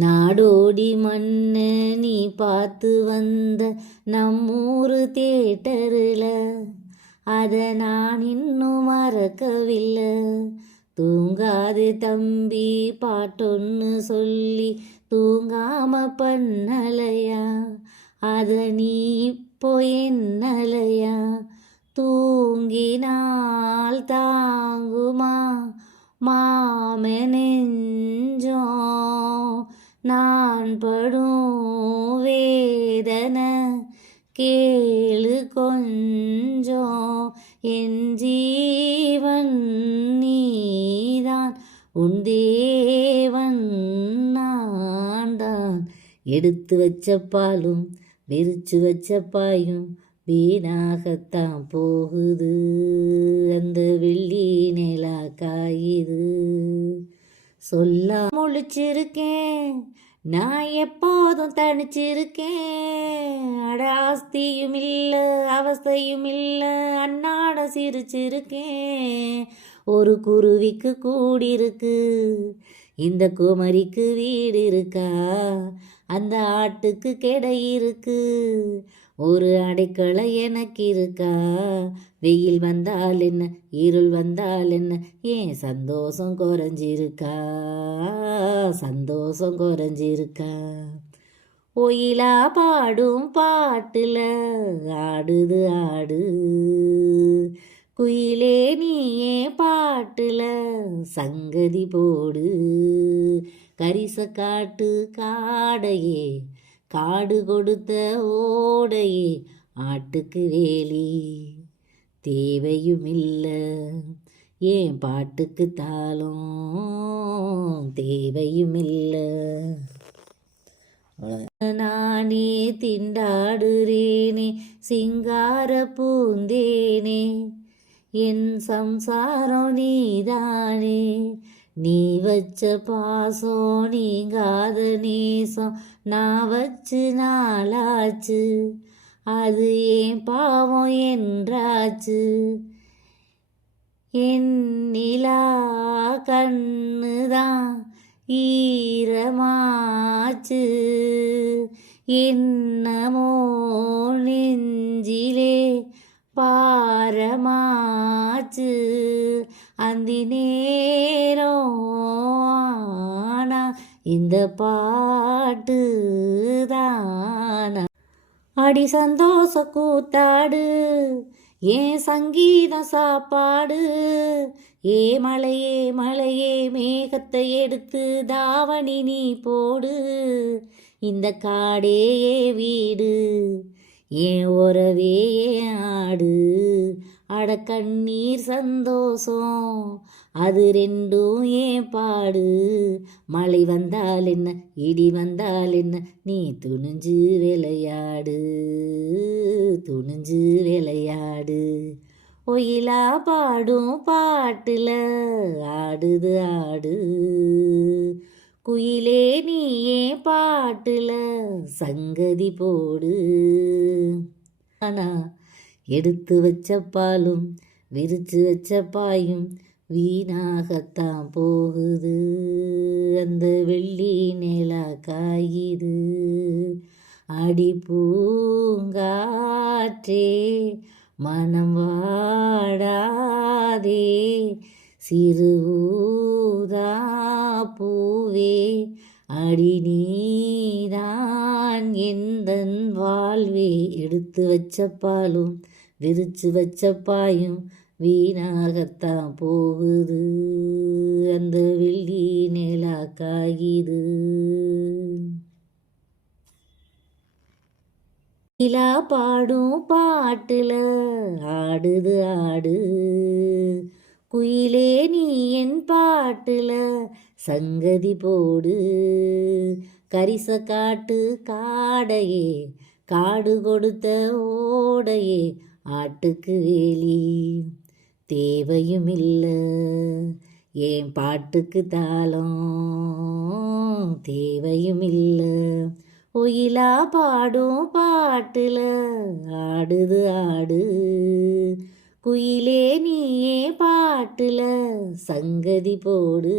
நாடோடி மண்ணு நீ பார்த்து வந்த நம்மூரு தேட்டரில் அதை நான் இன்னும் மறக்கவில்லை. தூங்காது தம்பி பாட்டொன்னு சொல்லி தூங்காம பண்ணலையா? அதை நீ இப்போ என்னலையா? தூங்கினால் தாங்குமா? மாமே நான் படும் வேதனை கேளு கொஞ்சம். என் ஜீவன் நீதான் உன் தேவன் நான்தான். எடுத்து வச்ச பாலும் விரிச்சு வச்ச பாயும் வீணாகத்தான் போகுது. அந்த வெள்ளி நிலா காயுது. சொல்லா முழிச்சிருக்கேன். நான் எப்போதும் தனிச்சிருக்கேன். அட ஆஸ்தியும் இல்லை அவஸ்தையும் இல்லை அன்னாட சிரிச்சிருக்கேன். ஒரு குருவிக்கு கூடிருக்கு இந்த குமரிக்கு வீடு இருக்கா? அந்த ஆட்டுக்கு கெடை இருக்கு ஒரு அடைக்கலை எனக்கு இருக்கா? வெயில் வந்தால் என்ன? இருள் வந்தால் என்ன? ஏன் சந்தோஷம் குறைஞ்சிருக்கா? சந்தோஷம் குறைஞ்சிருக்கா? ஒயிலா பாடும் பாட்டுல ஆடுது ஆடு. குயிலே நீயே பாட்டுல சங்கதி போடு? கரிச காட்டு காடையே காடு கொடுத்த ஓடையே ஆட்டுக்கு வேலி. தேவையும் இல்லை ஏன் பாட்டுக்கு தாளம்? தேவையும் இல்லை நானே திண்டாடுறேனே சிங்கார பூந்தேனே என் சம்சாரம் நீதானே. நீ வச்ச பாசம் நீங்காத நேசம் நான் வச்சு நாளாச்சு. அது ஏன் பாவம் என்றாச்சு? என் நிலா கண்ணுதான் ஈரமாச்சு. என்னமோ நெஞ்சிலே பாரமாச்சு. அந்தி நேரம் ஆனா இந்த பாட்டு தானா? அடி சந்தோஷ கூத்தாடு ஏன் சங்கீதம் சாப்பாடு ஏ மலையே மலையே மேகத்தை எடுத்து தாவணி நீ போடு இந்த காடேயே வீடு. ஏன் உறவே ஆடு. அட கண்ணீர் சந்தோஷம் அது ரெண்டும் ஏன் பாடு? மழை வந்தால் என்ன இடி வந்தால் என்ன? நீ துணிஞ்சு விளையாடு துணிஞ்சு விளையாடு. ஒயிலா பாடும் பாட்டில் ஆடுது ஆடு. குயிலே நீயே பாட்டுல சங்கதி போடு? ஆனா எடுத்து வச்ச பாலும் விரிச்சு வச்ச பாயும் வீணாகத்தான் போகுது. அந்த வெள்ளி நிலா காயுது அடி பூங்காற்றே மனம் வாடாதே. சிறு ஊதா பூவே அடி நீதான் எந்தன் வாழ்வே எடுத்து வச்ச பாலும் விரிச்சு வச்ச பாயும் வீணாகத்தான் போகுது. அந்த வெள்ளி நிலா காயுது நிலா பாடும் பாட்டுல ஆடுது ஆடு. குயிலே நீ என் பாட்டுல சங்கதி போடு. கரிச காட்டு காடையே காடு கொடுத்த ஓடையே ஆட்டுக்கு வேலி. தேவையும் இல்லை ஏன் பாட்டுக்கு தாளம்? தேவையும் இல்லை ஒயிலா பாடும் பாட்டில் ஆடுது ஆடு. குயிலே நீயே பாட்டுல சங்கதி போடு.